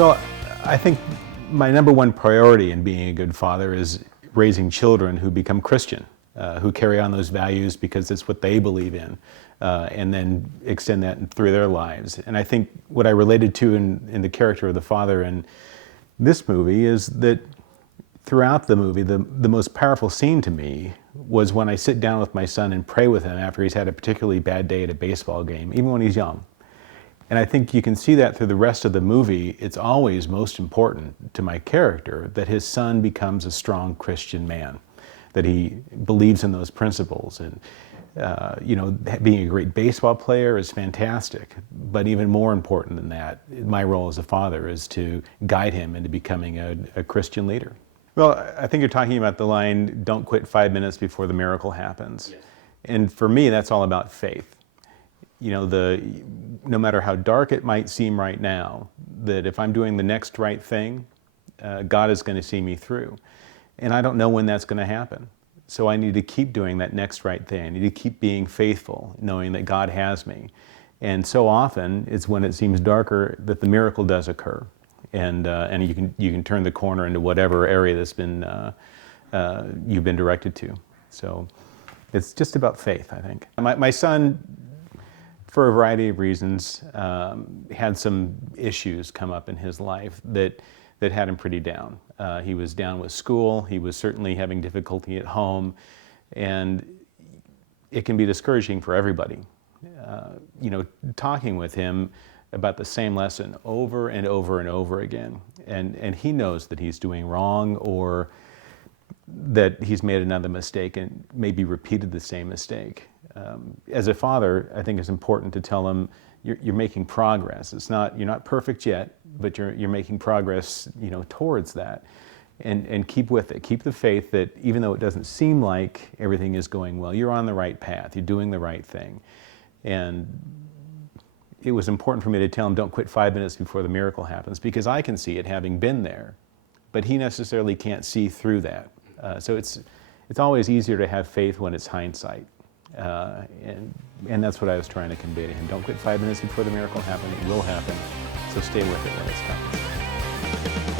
Well, I think my number one priority in being a good father is raising children who become Christian, who carry on those values because it's what they believe in, and then extend that through their lives. And I think what I related to in the character of the father in this movie is that throughout the movie, the most powerful scene to me was when I sit down with my son and pray with him after he's had a particularly bad day at a baseball game, even when he's young. And I think you can see that through the rest of the movie. It's always most important to my character that his son becomes a strong Christian man, that he believes in those principles. And being a great baseball player is fantastic, but even more important than that, my role as a father is to guide him into becoming a Christian leader. Well, I think you're talking about the line, "Don't quit 5 minutes before the miracle happens." Yes. And for me, that's all about faith. No matter how dark it might seem right now, that if I'm doing the next right thing, God is going to see me through. And I don't know when that's going to happen. So I need to keep doing that next right thing. I need to keep being faithful, knowing that God has me. And so often, it's when it seems darker that the miracle does occur. And you can turn the corner into whatever area that's been you've been directed to. So it's just about faith, I think. My son, for a variety of reasons, had some issues come up in his life that had him pretty down. He was down with school. He was certainly having difficulty at home, and it can be discouraging for everybody. Talking with him about the same lesson over and over and over again, and he knows that he's doing wrong or that he's made another mistake and maybe repeated the same mistake. As a father, I think it's important to tell him you're making progress. You're not perfect yet, but you're making progress, towards that, and keep with it. Keep the faith that even though it doesn't seem like everything is going well, you're on the right path. You're doing the right thing. And it was important for me to tell him, don't quit 5 minutes before the miracle happens, because I can see it having been there, but he necessarily can't see through that. So it's always easier to have faith when it's hindsight. And that's what I was trying to convey to him. Don't quit 5 minutes before the miracle happens. It will happen. So stay with it when it's time.